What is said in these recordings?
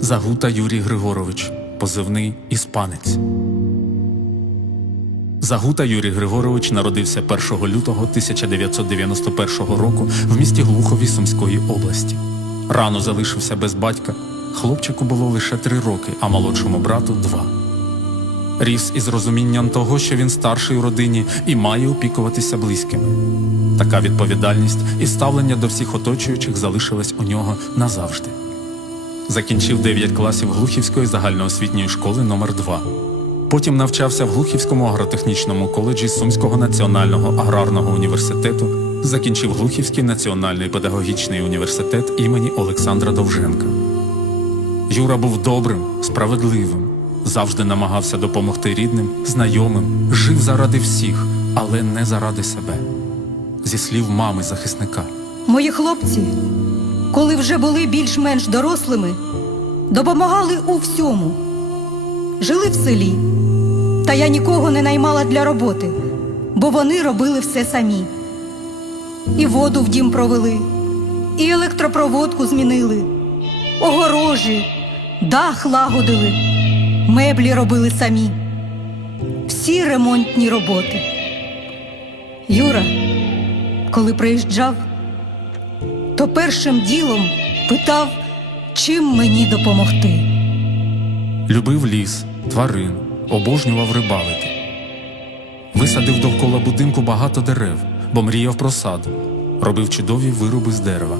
Загута Юрій Григорович, позивний іспанець. Загута Юрій Григорович народився 1 лютого 1991 року в місті Глухові Сумської області. Рано залишився без батька. Хлопчику було лише три роки, а молодшому брату два. Ріс із розумінням того, що він старший у родині і має опікуватися близькими. Така відповідальність і ставлення до всіх оточуючих залишилось у нього назавжди. Закінчив 9 класів Глухівської загальноосвітньої школи номер 2 Потім навчався в Глухівському агротехнічному коледжі Сумського національного аграрного університету, закінчив Глухівський національний педагогічний університет імені Олександра Довженка. Юра був добрим, справедливим, завжди намагався допомогти рідним, знайомим, жив заради всіх, але не заради себе. Зі слів мами захисника. Мої хлопці, коли вже були більш-менш дорослими, допомагали у всьому. Жили в селі, та я нікого не наймала для роботи, бо вони робили все самі. І воду в дім провели, і електропроводку змінили, огорожі, дах лагодили, меблі робили самі. Всі ремонтні роботи. Юра, коли приїжджав, то першим ділом питав, чим мені допомогти. Любив ліс, тварин, обожнював рибалити. Висадив довкола будинку багато дерев, бо мріяв про сад, робив чудові вироби з дерева.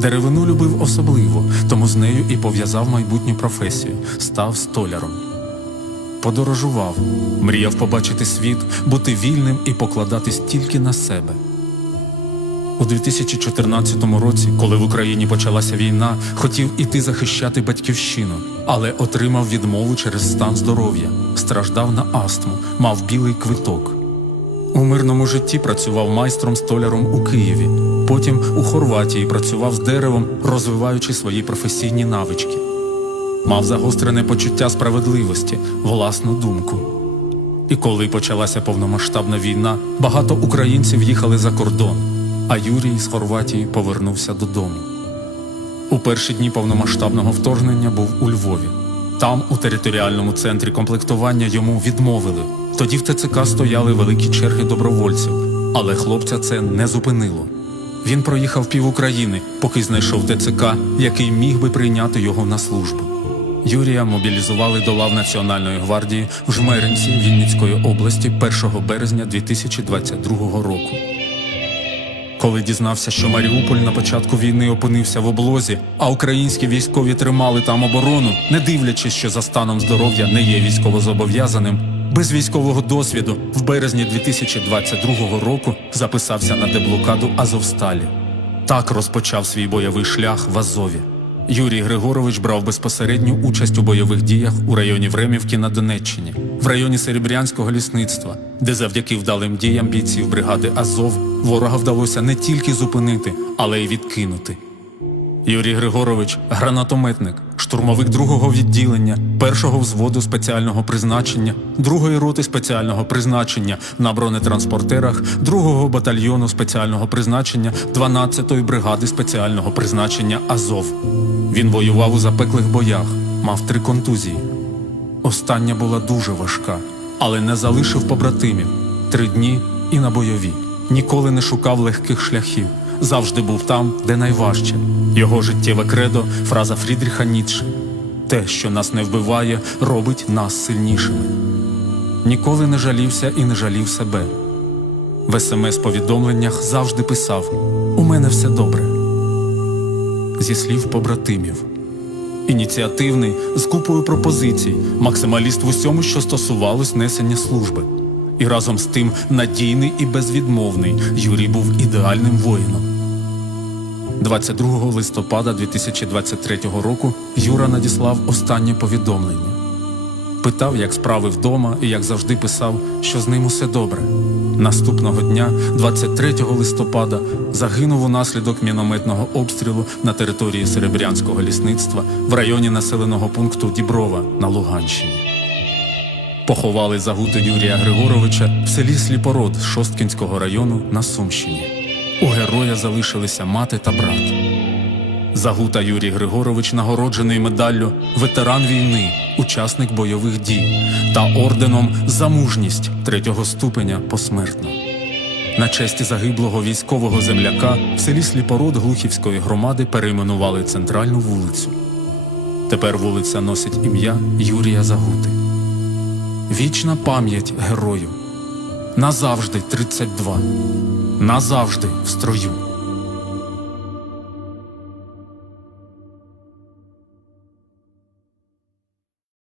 Деревину любив особливо, тому з нею і пов'язав майбутню професію, став столяром. Подорожував, мріяв побачити світ, бути вільним і покладатись тільки на себе. У 2014 році, коли в Україні почалася війна, хотів іти захищати батьківщину, але отримав відмову через стан здоров'я, страждав на астму, мав білий квиток. У мирному житті працював майстром столяром у Києві. Потім у Хорватії працював з деревом, розвиваючи свої професійні навички. Мав загострене почуття справедливості, власну думку. І коли почалася повномасштабна війна, багато українців їхали за кордон, а Юрій з Хорватії повернувся додому. У перші дні повномасштабного вторгнення був у Львові. Там, у територіальному центрі комплектування, йому відмовили. Тоді в ТЦК стояли великі черги добровольців, але хлопця це не зупинило. Він проїхав пів України, поки знайшов ТЦК, який міг би прийняти його на службу. Юрія мобілізували до лав Національної гвардії в Жмеринці Вінницької області 1 березня 2022 року. Коли дізнався, що Маріуполь на початку війни опинився в облозі, а українські військові тримали там оборону, не дивлячись, що за станом здоров'я не є військовозобов'язаним, без військового досвіду в березні 2022 року записався на деблокаду Азовсталі. Так розпочав свій бойовий шлях в Азові. Юрій Григорович брав безпосередню участь у бойових діях у районі Времівки на Донеччині, в районі Серебрянського лісництва, де завдяки вдалим діям бійців бригади Азов ворога вдалося не тільки зупинити, але й відкинути. Юрій Григорович гранатометник, штурмовик другого відділення, першого взводу спеціального призначення, другої роти спеціального призначення на бронетранспортерах, другого батальйону спеціального призначення, 12-ї бригади спеціального призначення Азов. Він воював у запеклих боях, мав три контузії. Остання була дуже важка, але не залишив побратимів три дні і на бойові. Ніколи не шукав легких шляхів, завжди був там, де найважче. Його життєве кредо фраза Фрідріха Ніцше те, що нас не вбиває, робить нас сильнішими. Ніколи не жалівся і не жалів себе. В смс-повідомленнях завжди писав: У мене все добре. Зі слів побратимів. Ініціативний з купою пропозицій, максималіст в усьому, що стосувалось несення служби. І разом з тим надійний і безвідмовний Юрій був ідеальним воїном. 22 листопада 2023 року Юра надіслав останнє повідомлення. Питав, як справи вдома, і як завжди писав, що з ним усе добре. Наступного дня, 23 листопада, загинув унаслідок мінометного обстрілу на території Серебрянського лісництва в районі населеного пункту Діброва на Луганщині. Поховали загуту Юрія Григоровича в селі Сліпород Шосткінського району на Сумщині. У героя залишилися мати та брат. Загута Юрій Григорович нагороджений медаллю ветеран війни, учасник бойових дій та орденом за мужність третього ступеня посмертно. На честь загиблого військового земляка в селі Сліпород Глухівської громади перейменували центральну вулицю. Тепер вулиця носить ім'я Юрія Загути. Вічна пам'ять герою. Назавжди 32. Назавжди в строю.